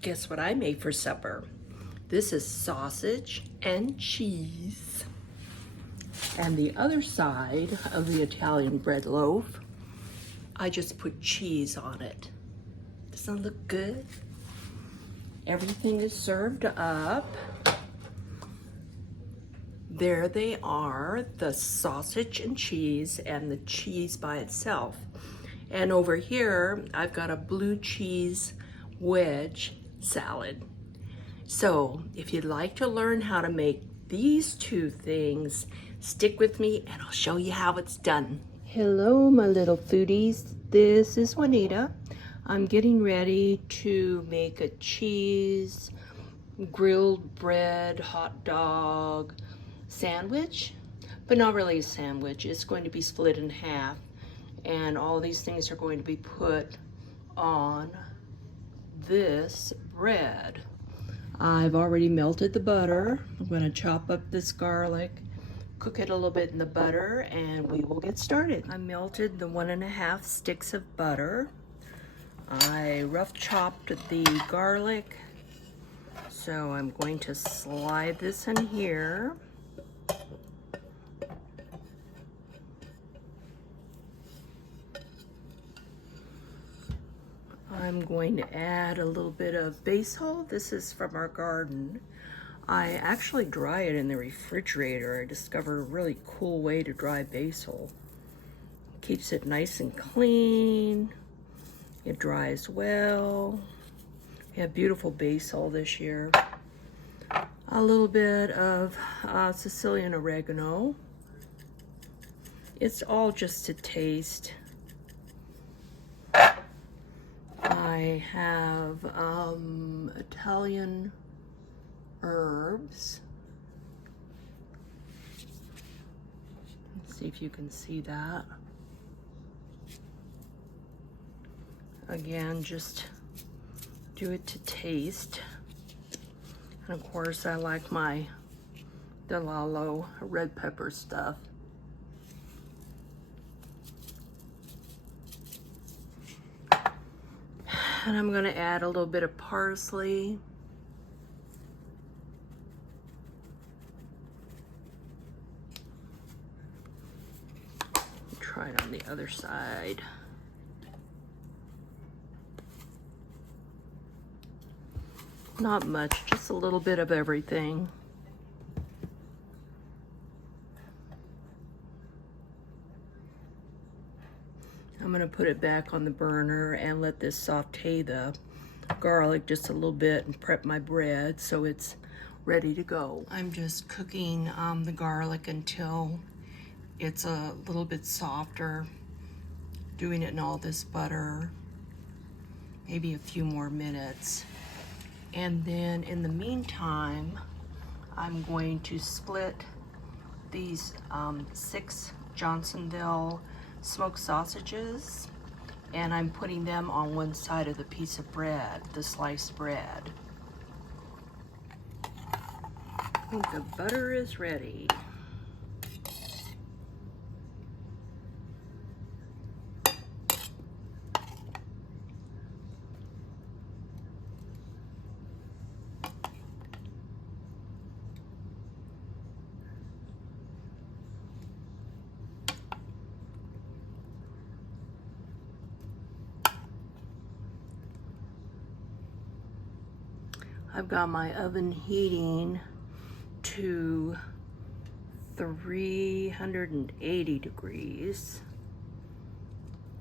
Guess what I made for supper? This is sausage and cheese. And the other side of the Italian bread loaf, I just put cheese on it. Doesn't that look good? Everything is served up. There they are, the sausage and cheese and the cheese by itself. And over here, I've got a blue cheese wedge salad. So if you'd like to learn how to make these two things, stick with me and I'll show you how it's done. Hello, my little foodies. This is Juanita. I'm getting ready to make a cheese, grilled bread, hot dog sandwich, but not really a sandwich. It's going to be split in half, and all these things are going to be put on this bread. I've already melted the butter. I'm going to chop up this garlic, cook it a little bit in the butter, and we will get started. I melted the 1.5 sticks of butter. I rough chopped the garlic, so I'm going to slide this in here. I'm going to add a little bit of basil. This is from our garden. I actually dry it in the refrigerator. I discovered a really cool way to dry basil. Keeps it nice and clean. It dries well. We have beautiful basil this year. A little bit of Sicilian oregano. It's all just to taste. I have Italian herbs. Let's see if you can see that. Again, just do it to taste. And of course, I like my Delalo red pepper stuff. And I'm going to add a little bit of parsley. Try it on the other side. Not much, just a little bit of everything. I'm going to put it back on the burner and let this saute the garlic just a little bit and prep my bread so it's ready to go. I'm just cooking the garlic until it's a little bit softer, doing it in all this butter, maybe a few more minutes. And then in the meantime, I'm going to split these 6 Johnsonville smoked sausages, and I'm putting them on one side of the piece of bread, the sliced bread. I think the butter is ready. I've got my oven heating to 380 degrees.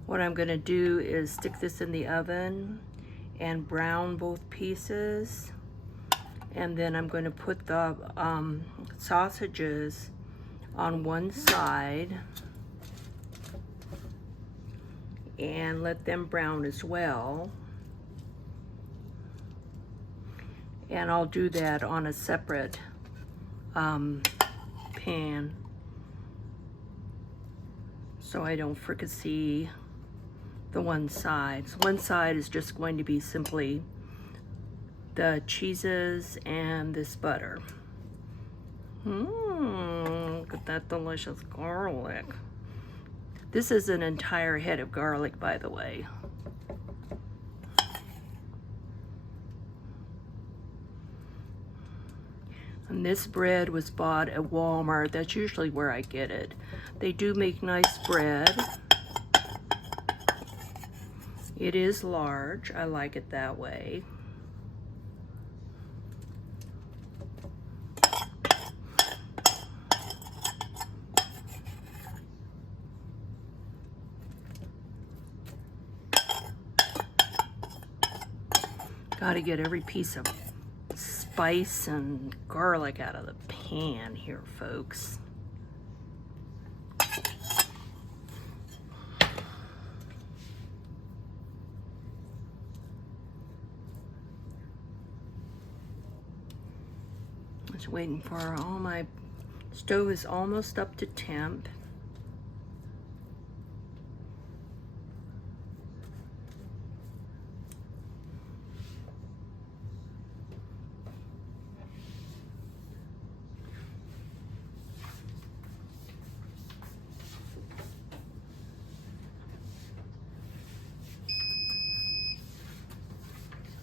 What I'm going to do is stick this in the oven and brown both pieces. And then I'm going to put the sausages on one side and let them brown as well. And I'll do that on a separate pan so I don't fricassee the one side. So one side is just going to be simply the cheeses and this butter. Look at that delicious garlic. This is an entire head of garlic, by the way. And this bread was bought at Walmart. That's usually where I get it. They do make nice bread. It is large. I like it that way. Gotta get every piece of spice and garlic out of the pan here, folks. Just waiting for all my stove is almost up to temp.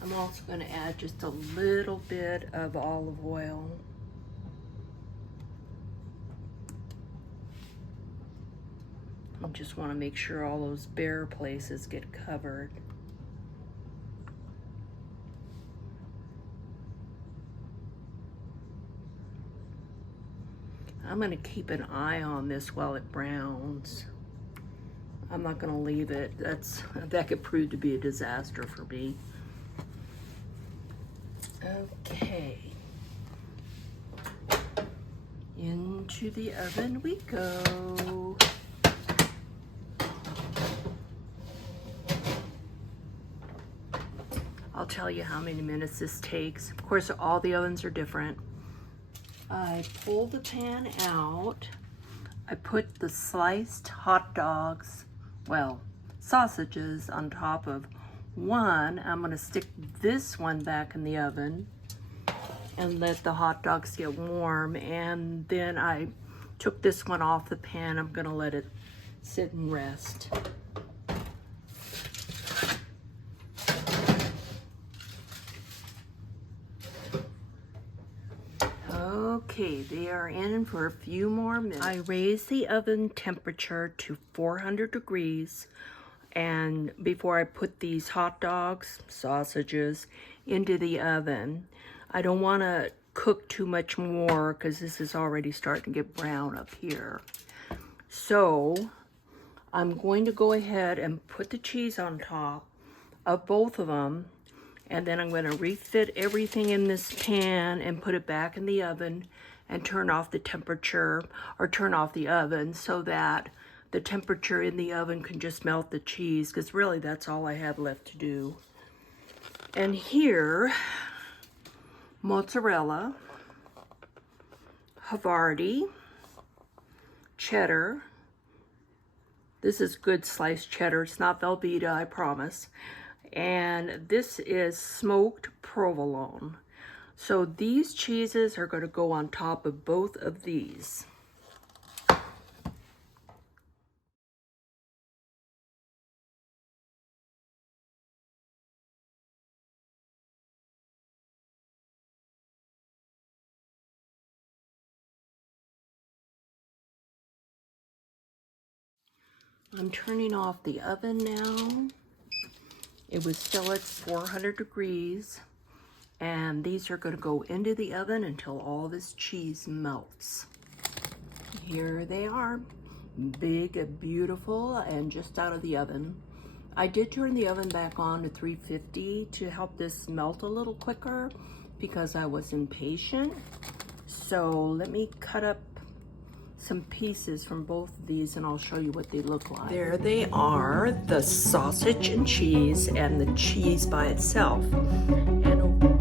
I'm also going to add just a little bit of olive oil. I just want to make sure all those bare places get covered. I'm going to keep an eye on this while it browns. I'm not going to leave it. That could prove to be a disaster for me. Okay, into the oven we go. I'll tell you how many minutes this takes. Of course, all the ovens are different. I pull the pan out. I put the sliced hot dogs, well, sausages on top of one. I'm going to stick this one back in the oven and let the hot dogs get warm, and then I took this one off the pan. I'm going to let it sit and rest. Okay, they are in for a few more minutes. I raised the oven temperature to 400 degrees. And before I put these hot dogs, sausages, into the oven, I don't want to cook too much more because this is already starting to get brown up here. So I'm going to go ahead and put the cheese on top of both of them. And then I'm going to refit everything in this pan and put it back in the oven and turn off the temperature, or turn off the oven so that the temperature in the oven can just melt the cheese, because really that's all I have left to do. And here, mozzarella, Havarti, cheddar. This is good sliced cheddar. It's not Velveeta, I promise. And this is smoked provolone. So these cheeses are going to go on top of both of these. I'm turning off the oven now. It was still at 400 degrees. And these are going to go into the oven until all this cheese melts. Here they are. Big, beautiful, and just out of the oven. I did turn the oven back on to 350 to help this melt a little quicker because I was impatient. So let me cut up some pieces from both of these and I'll show you what they look like. There they are, the sausage and cheese and the cheese by itself. And